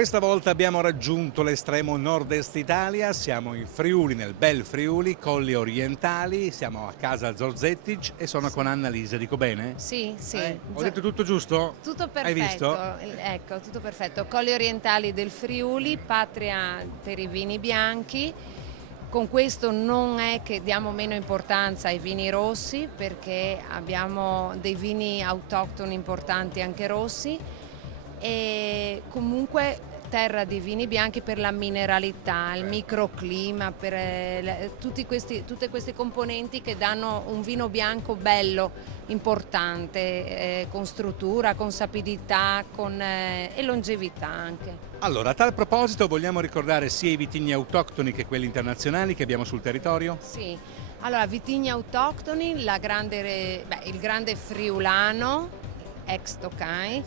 Questa volta abbiamo raggiunto l'estremo nord-est Italia, siamo in Friuli, nel bel Friuli, Colli Orientali, siamo a casa Zorzettic e sono con Annalisa, dico bene? Sì, sì. Ho detto tutto giusto? Tutto perfetto. Hai visto? Ecco, tutto perfetto. Colli Orientali del Friuli, patria per i vini bianchi. Con questo non è che diamo meno importanza ai vini rossi, perché abbiamo dei vini autoctoni importanti anche rossi, e comunque terra di vini bianchi per la mineralità, il microclima, per tutte queste componenti che danno un vino bianco bello, importante, con struttura, con sapidità e longevità anche. Allora, a tal proposito vogliamo ricordare sia i vitigni autoctoni che quelli internazionali che abbiamo sul territorio? Sì, allora vitigni autoctoni, il grande friulano, ex Tokai,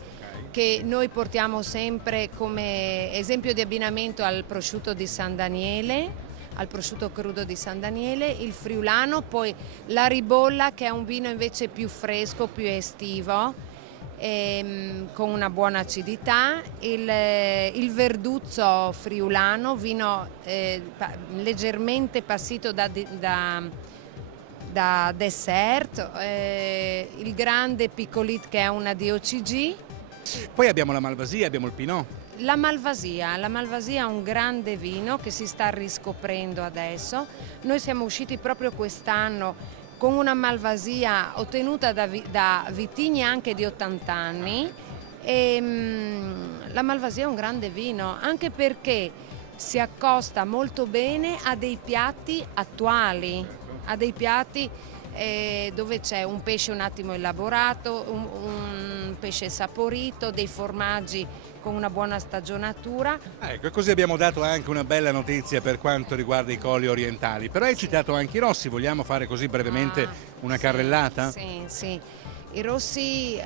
che noi portiamo sempre come esempio di abbinamento al prosciutto di San Daniele, al prosciutto crudo di San Daniele, il friulano, poi la ribolla che è un vino invece più fresco, più estivo, con una buona acidità, il verduzzo friulano, vino leggermente passito da dessert, il grande Picolit che è una DOCG. Poi abbiamo la Malvasia, abbiamo il Pinot. La Malvasia è un grande vino che si sta riscoprendo adesso. Noi siamo usciti proprio quest'anno con una Malvasia ottenuta da vitigni anche di 80 anni. La Malvasia è un grande vino, anche perché si accosta molto bene a dei piatti attuali, a dei piatti dove c'è un pesce un attimo elaborato, un pesce saporito, dei formaggi con una buona stagionatura. Ecco, e così abbiamo dato anche una bella notizia per quanto riguarda i Colli Orientali. Però hai citato anche i rossi, vogliamo fare così brevemente una carrellata? Sì. I rossi,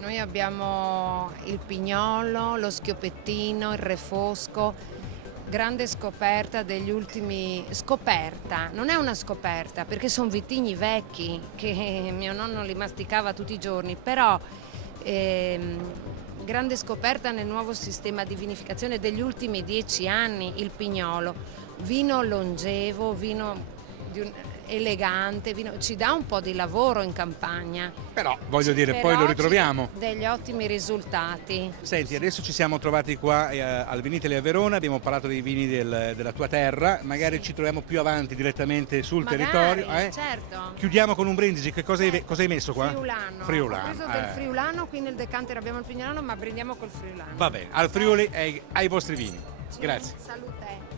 noi abbiamo il Pignolo, lo Schioppettino, il Refosco. Grande scoperta degli ultimi... Scoperta, non è una scoperta perché sono vitigni vecchi che mio nonno li masticava tutti i giorni, però grande scoperta nel nuovo sistema di vinificazione degli ultimi 10 anni, il Pignolo. Vino longevo, vino elegante, ci dà un po' di lavoro in campagna. Però voglio dire, poi lo ritroviamo. Degli ottimi risultati. Senti, adesso ci siamo trovati qua al Vinitaly a Verona, abbiamo parlato dei vini della tua terra, magari ci troviamo più avanti direttamente sul territorio. Certo. Chiudiamo con un brindisi, che cosa hai messo qua? Friulano. Ho preso del Friulano, qui nel decanter abbiamo il Pignolano, ma brindiamo col Friulano. Va bene, al Friuli ai vostri vini. Grazie. Salute.